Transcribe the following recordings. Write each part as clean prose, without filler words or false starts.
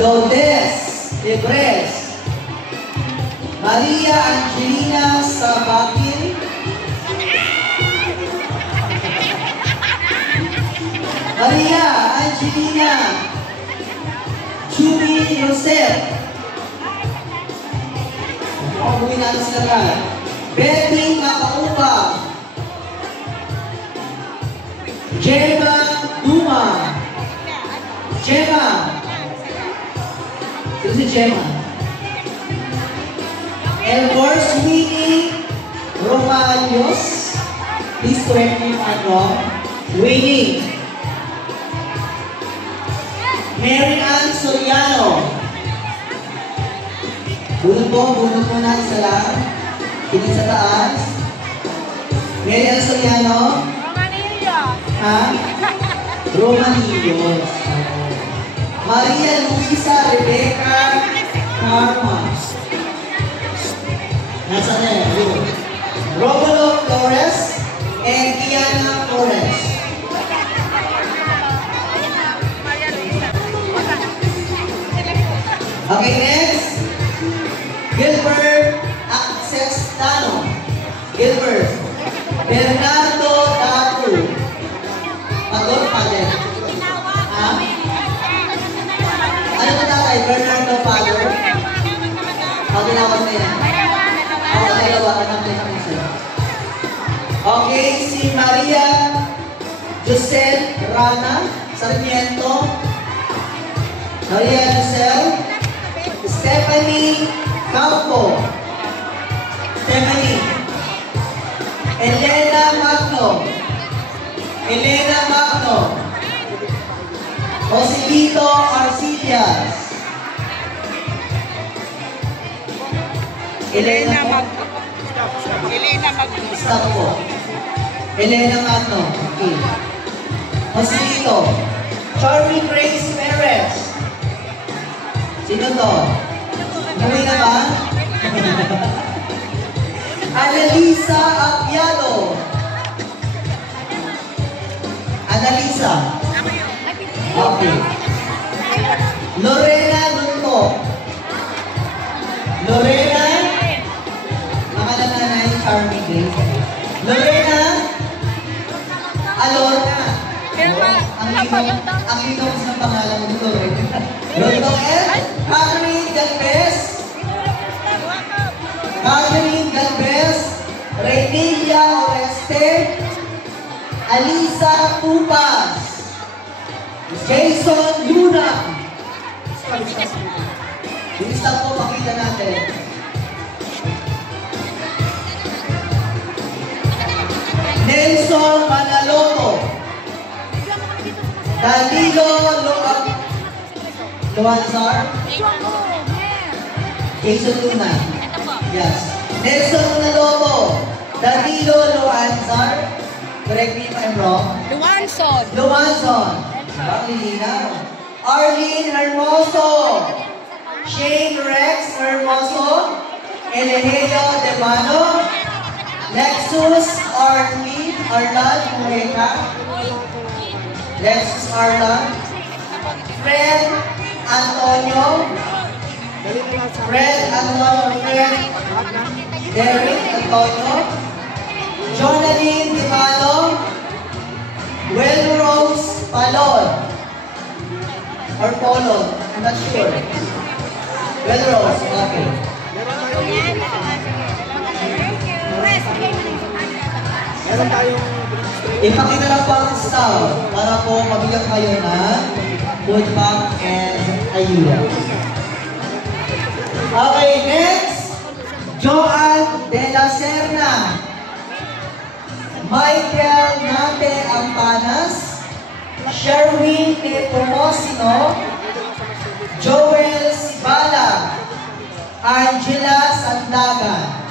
Lourdes Ebres, Maria Angelina Sabakil, Maria Angelina Chumi Joseph, Pag-uwi natin sila lahat. Betty Makaupa, Gemma Duma, Gemma, sino si Gemma? Elmore Sweeney Romalios, please correct me if I'm wrong. Winnie. Mary Ann Soriano. Bunot mo na isa lang. Tingin sa taas. Mary Ann Soriano. Romanillos. Ha? Romanillos. Maria Luisa Rebecca Karma. Nasaan na yan? Romulo Flores and Kiana Flores. Okay, next. Gilbert Accestano. Gilbert. Bernardo Dacu. Pagod pa din. Ha? Ano ba tatay? Bernardo Father? Paginawan mo yan. Dalawa. Anak din ang isa. Okay, si Maria Josel Rana Sarmiento. Maria Josel. Stephanie Campo. Stephanie. Elena Magno. Elena Magno. Joselito Arcillas. Elena Magno. Elena Magno. Stop po. Elena Magno. Okay. Joselito. Charlie Grace Perez. Sino to? Umuwi na ba? Annalisa Apiado. Annalisa. Okay. Lorena Lunto. Lorena. Nakala nanay Charming Grace. Lorena. Alorna. Ang linom ng pangalan mo, Lorena. Lorena L. Catherine Galvez. Catherine Galvez. Reynelia Oreste. Alisa Pupas. Jason Luna. Lista po, pakita natin. Nelson Manaloto. Danilo Loanzar. Jason Luna. Yes. Nelson Manaloto. Danilo Loanzar. Correct me if I'm wrong. Luanson. Luanson. Pangilinaw. Arlene Hermoso. Shane Rex Hermoso. Elegelio Demano. Lexus Arlan Mureca. Lexus Arlan. Fred Antonio. Fred Derek Antonio. Jonalyn Dimalo. Well Rose Palon. Or Polon. I'm not sure. Well Rose. Okay. Ipakita lang po ang style para po mabigyan kayo ng food bank and ayuda. Okay, next. Joan De La Serna. Michael Nate Ampanas. Sherwin De Pomosino. Joel Sibala. Angela Sandagan.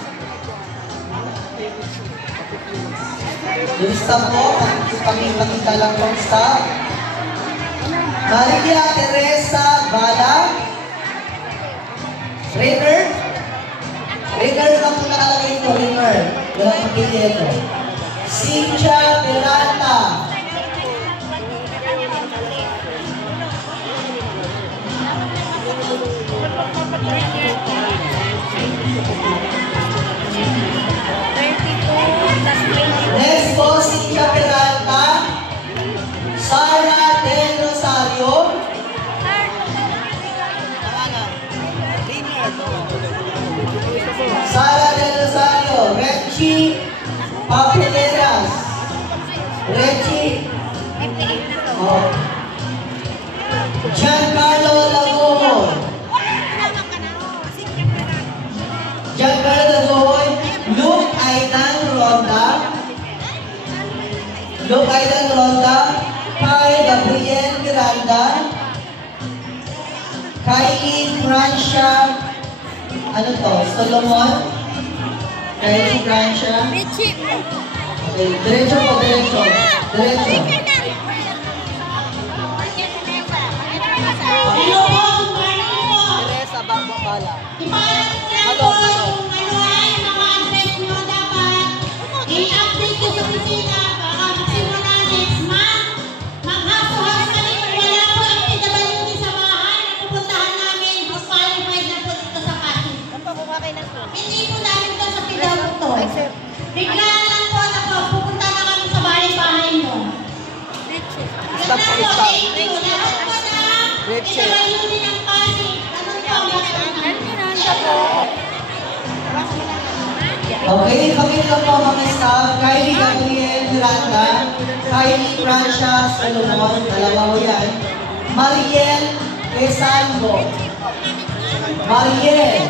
Yung staff po, pakita lang po ang staff. Maria Teresa Bala. Rainer. Rainer lang po nakalagay ito, Rainer. Walang magkili ito. Cynthia Peralta. Giancarlo Lagoy. Giancarlo Lagoy. Luke Aidan Ronda. Luke Aidan Ronda. Kai Gabriel Miranda. Kylie Francia. Ano to? Solomon. Kylie Francia. Richie. Okay, diretso po, diretso. Diretso. Teresa, bago bala. I-update ko sa opisina baka magsimula next month. Maghaso-haso kami kung wala po ang PWD sa bahay. Pupuntahan namin, mas qualified na po dito sa Pasig. Hindi po namin ito sa PWD. Bigla lang po ako, pupunta na kami sa bahay-bahay mo. Stop, Ganun po, stop. thank you. Lahat po na PWD ng Pasig. Ganun po, magandang. Okay, kami lang po mga staff. Kylie Gabriel Miranda. Kylie Francia Solomon. Dalawa ko yan. Mariel Esalvo. Mariel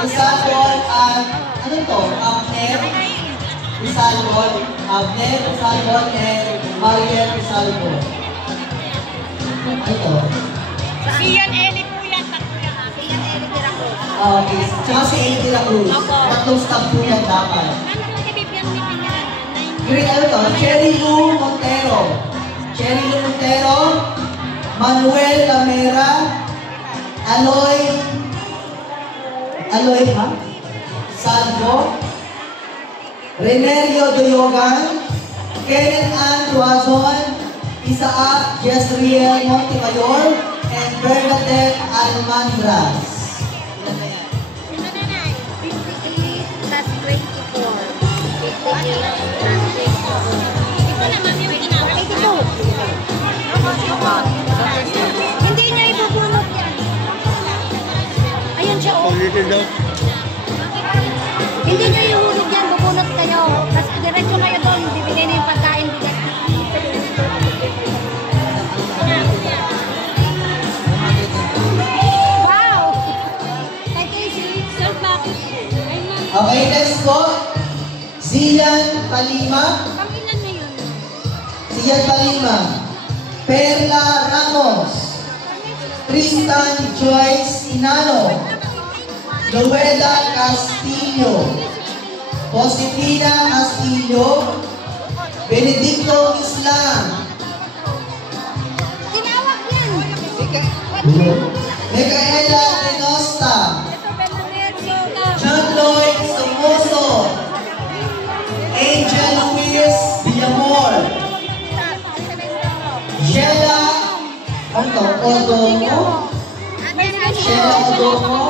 Esalvo at ano to? Abner Esalvo. Abner Esalvo and Mariel Esalvo. Ano to? Ian Eli po yan. Ian Eli Miracruz. Okay, tsaka si Eli de la Cruz. Tatlong staff po yan dapat. Green, ano to? Cherry Lou Montero. Cherry Lou Montero. Manuel Lamera. Aloy ha? Salvo. Renerio Doyogan. Kenneth Ann Duazon. Isaac Jezriel Montemayor. And Bernadette Almandras. Hindi niya ibubunot yan. Ayun siya, oh. Hindi niya ihulog yan, bubunot kayo. Tapos diretso kayo doon, bibigay na yung pagkain. Wow! Kay Casey, self back. Okay, next po. Zian Palima. Pangilan na yun. Zian Palima. Perla Ramos. Tristan Joyce Inano. Lueda Castillo. Josefina Castillo. Benedicto Islam. Tinawag yan. Micaela Denosta. John Lloyd Somoso. Angel Luis Villamor. Sheila Odomo. Sheila Odomo.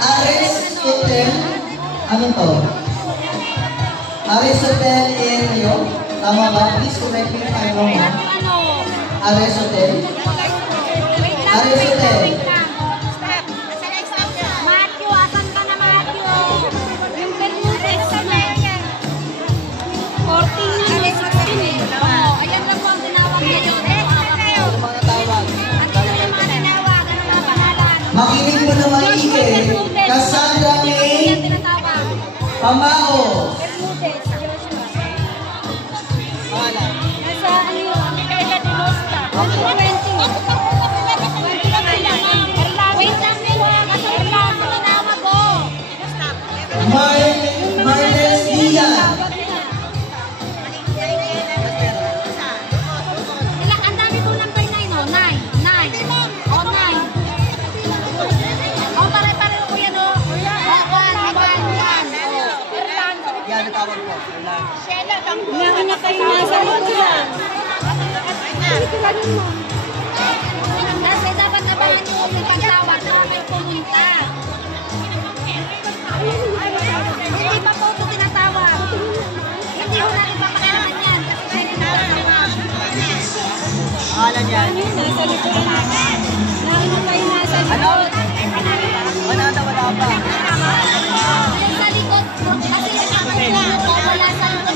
Ares Hotel. Ano to? Ares Hotel Area. Tama ba? Please correct me if I'm wrong. Ares Hotel. Ares Hotel. Matthew, asan ka na, Matthew? Yung Bermudez na. 14 na. Oo, ayan lang po ang tinawag niya yun. Ang mga tinawag, ano mga pangalan? Makinig mo na maigi. Cassandra May Pamao. Bermudez, Joshua. Nasa ano yun? Micaela de Losta. 20. Wait lang nila. Nasa Orlando na naman ko. Marles Diaz. Ang dami po number 9, oh. 9. 9. Oh, 9. Oh, pare-pareho ko yan, oh. 1. Yan, natawag po. Inahanap kayo nasa likuran. Kasi dapat abangan nyo yung pagtawag na may pumunta. Hindi pa po ito tinatawag. Hindi ho natin papakalaman yan. Kasi may tinatawag. Pangalan yan. Nasa likuran natin. Nahanap kayo nasa likod. Wala pa. Sa likod, kasi wala sa likod, wala sa harap.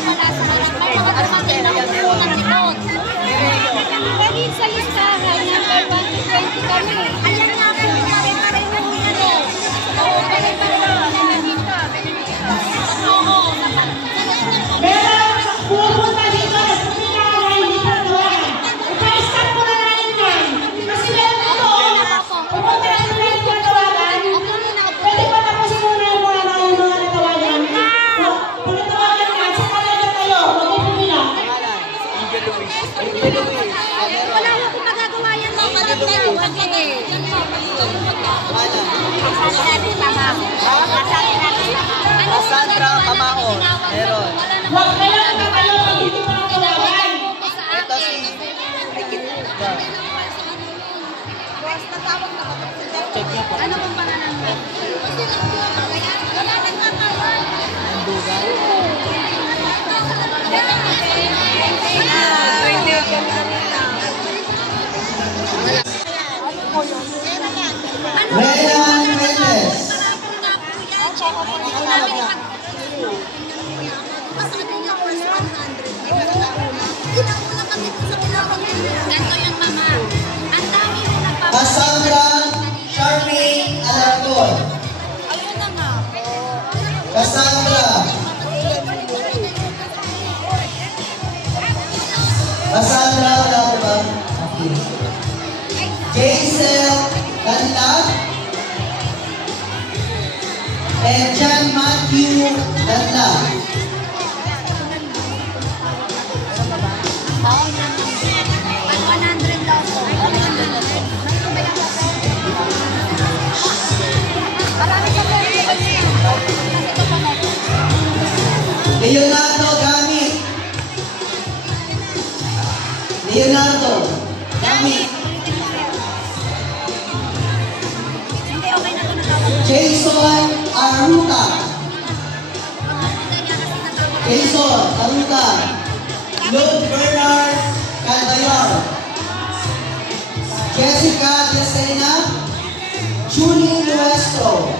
May mga dumating na upo ng likod. Cassandra Camao. Meron. Huwag kayong kakalo pag hindi pa ako kalaban. Ito si... Check niya po. Ano bang pangalan mo? Wala nang kakawan. Andugan. Reyna Mendez. Ganto yung mama. Ang dami mo nagpapalala. Cassandra Charmaine Alarcon. Ayun na nga. Cassandra. Cassandra, wala ko ba? Okay. Jaisel Danlag. And John Matthew Danlag. At 100 daw po. Marami ka po. Leonardo Gamit. Leonardo Gamit. Hindi, okay na ito natawag. Jason Aruta. Jason Aruta. Luke Bernard Caldayor. Jessica Yesenia. Julie Nuestro.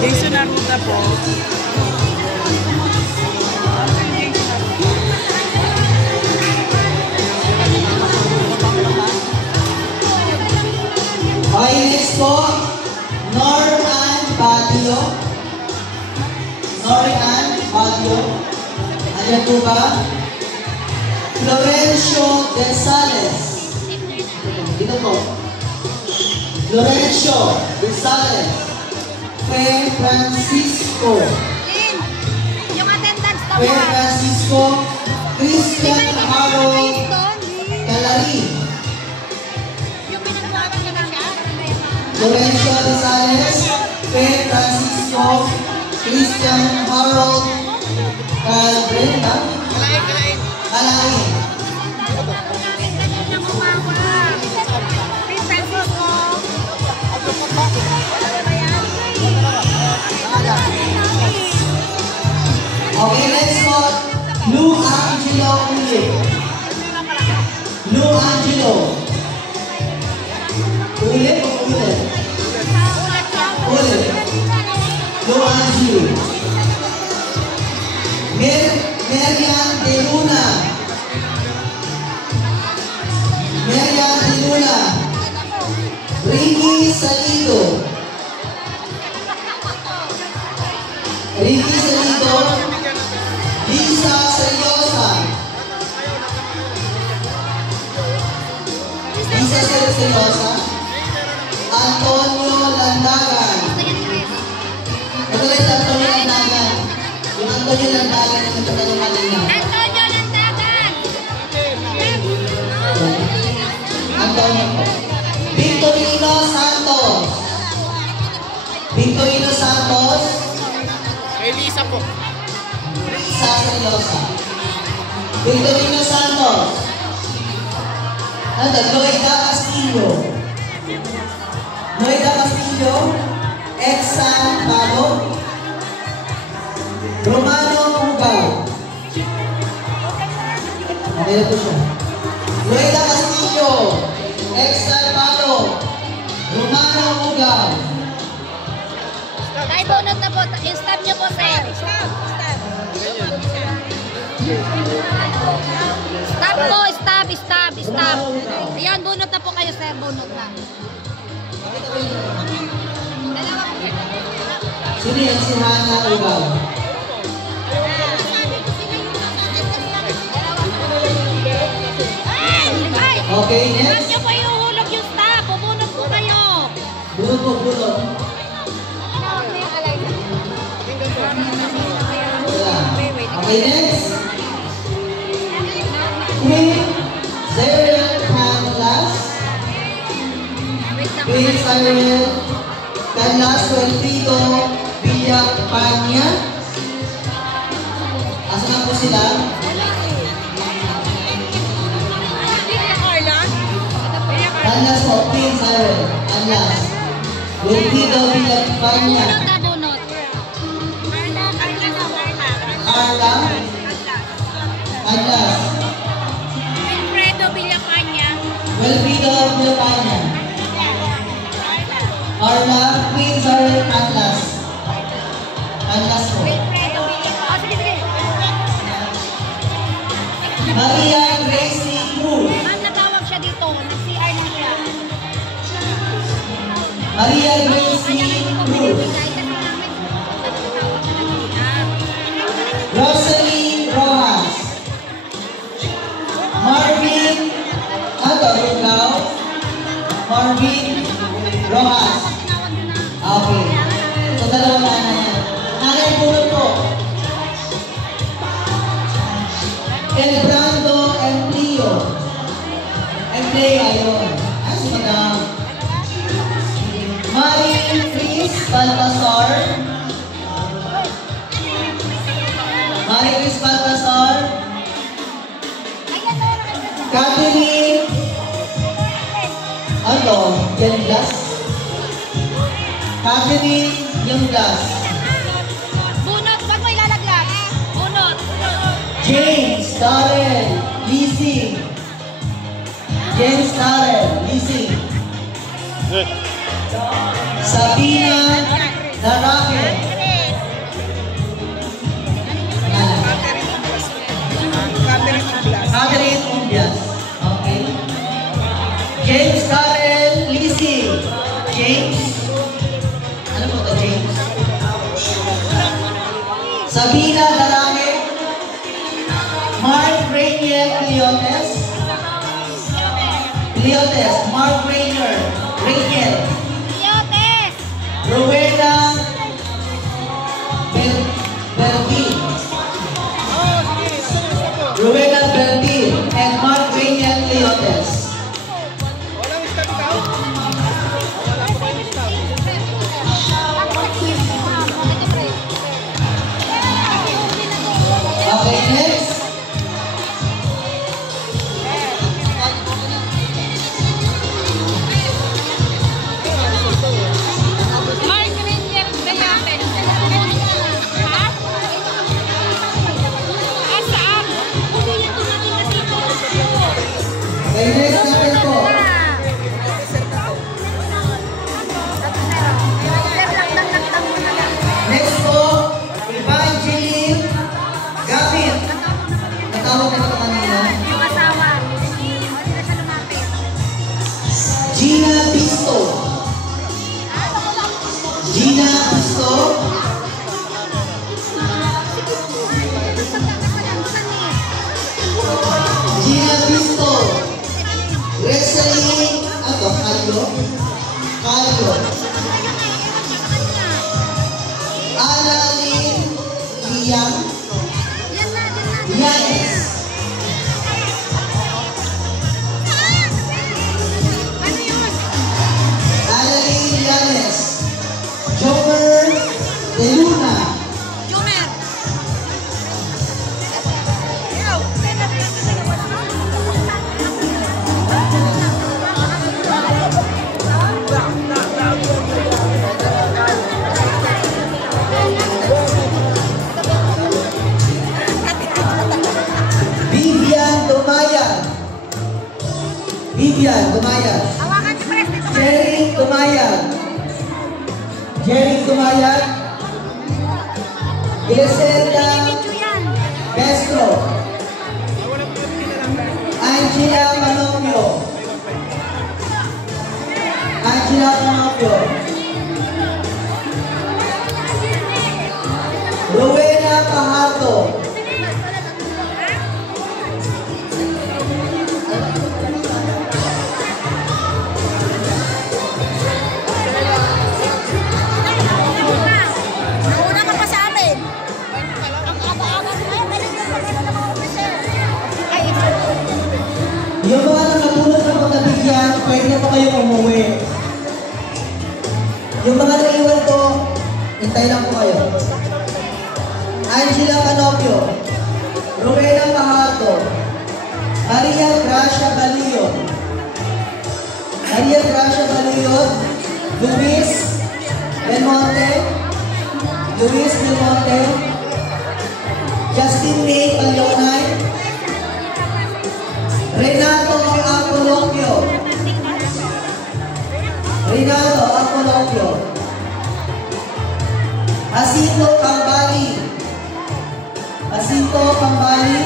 Jason Aruta po. Okay, next po. Norman Baguio. Norman Baguio. Ayan po ba? Florencio de Sales. Dito po. Florencio de Sales. Fe Francisco. Lynn, yung attendance daw Fe mo. Francisco. Christian Harold Calari. Yung pinagbawagan niya namin. Florencio de Sales. Fe Francisco. Christian Harold Calbrenda. Calari. Ganyan lang umawag. Princess mo. Okay, next po. Lou Angelo ulit. Lou Angelo. Ulit o ulit? Ulit. Lou Angelo. Merian de Luna. Merian de Luna. Ricky Salido. Ricky Salido. Lisa Seryosa. Lisa Seryosa. Antonio Landagan. Ito rin Antonio Landagan. Yung Antonio Landagan yung nagtatanong kanina. Antonio Landagan. Antonio po. Victorino Santos. Victorino Santos. Elisa po. Lisa Seryosa. Victorino Santos. Ano? Loida Castillo. Loida Castillo. Exan Paro. Romano Ugaw. Okay na po siya. Loida Castillo. Exan Paro. Romano Ugaw. Tayo bunot na po. I-stop niyo po, sir. Stop po. Stop. Ayan, bunot na po kayo, sir. Bunot na. Dalawa po. Sino yan si Hana Ugaw? Ay! Okay, Huwag next. niyo po iuhulog yung stop. Bubunot po kayo. Bunot po, bunot. Okay, next. Queen Cyril Canlas. Queen Cyril Canlas Wilfrido Villapania. Asa na po sila? Canlas po, Queen Cyril Canlas Wilfrido Villapania. Bunot. Carla Canlas Wilfredo Villapania. Wilfrido Villapania. Carla Queen Cyril Canlas. Canlas po. Wilfredo Villapania. Sige, sige. Maria Gracie Cruz. Ma'am, natawag siya dito. Nag-CR na siya. Maria Gracie Cruz. Rosalie Rojas. Marvin Rugaw. Marvin Rojas. Okay. So, dalawang nanay yan. Nanay bunot po. Elbrando Emplio. Emplio, ayun. Ay, si Madam. Marie Chris Baltasar. Marie Chris Baltasar. Catherine. Ano? Yanglas. Catherine Yanglas. Bunot, wag mo ilalaglag. Bunot. James Darrell Leasing. James Darrell Leasing. Sabina Darake. Catherine Umbias. Okay. James Darrell Leasing. James. Ano po ito, James? Sabina Darake. Mark Rainier Cleotes. Cleotes. Mark Rainier. Rainier. Iotes. Rowena Berti. Rowena Berti and Mark Rainier Cleotes. Okay, next. Mark Rainier Dayapen. Ha? Saan? Okay, next natin po. Next po, Evangeline Gavin. Natawag na ito kanina. Yung asawa. Hindi na siya lumapit. Gina Pisto. Gina Pisto. Gina Pisto. Wesley, ano, Calio? Calio. Annalyn Liang. Yanes. Annalyn Yanes. Joker De Luna. Jumer. Vivian Dumayan. Vivian Dumayan. Hawakan si Pres dito. Jerry Dumayan. Jerry Dumayan. Griselda Video yan. Castro. Angela Manopio. Angela Manopio. Rowena Pahato. Nauna ka pa sa amin. Ang aba-aba. Yung mga naiwan ko, hintay lang po kayo. Angela Canopio, Rowena Mahato, Maria Gracia Balio, Luis Del Monte, Justin May Palionay, Renato Apologio, Jacinto Cambali,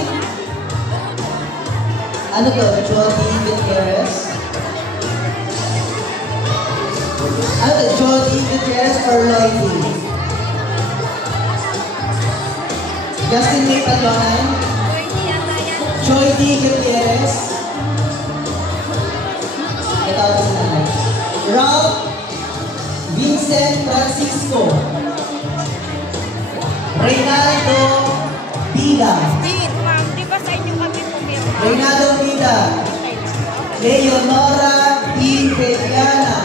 ano to? Jody Gutierrez? Ano to? Jody Gutierrez or Lloydie? Justin May Palionay, Joy D. Gutierrez, ito ako sa nanay. Ralph Vincent Francisco, Reynaldo Vida, Leonora D. Veliana,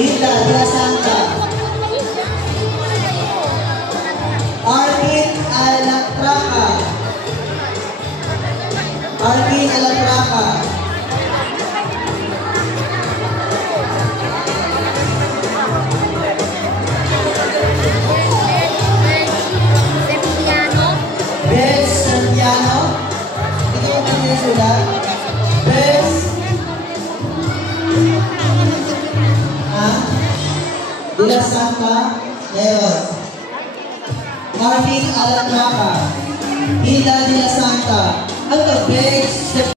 Hilda de la Santa, Arvin Alatraca, Beth Santiano, ito yung kanina sila, Beth, de la Santa, Leros, Arvin Alatraca, Hilda de la Santa, ano to, Beth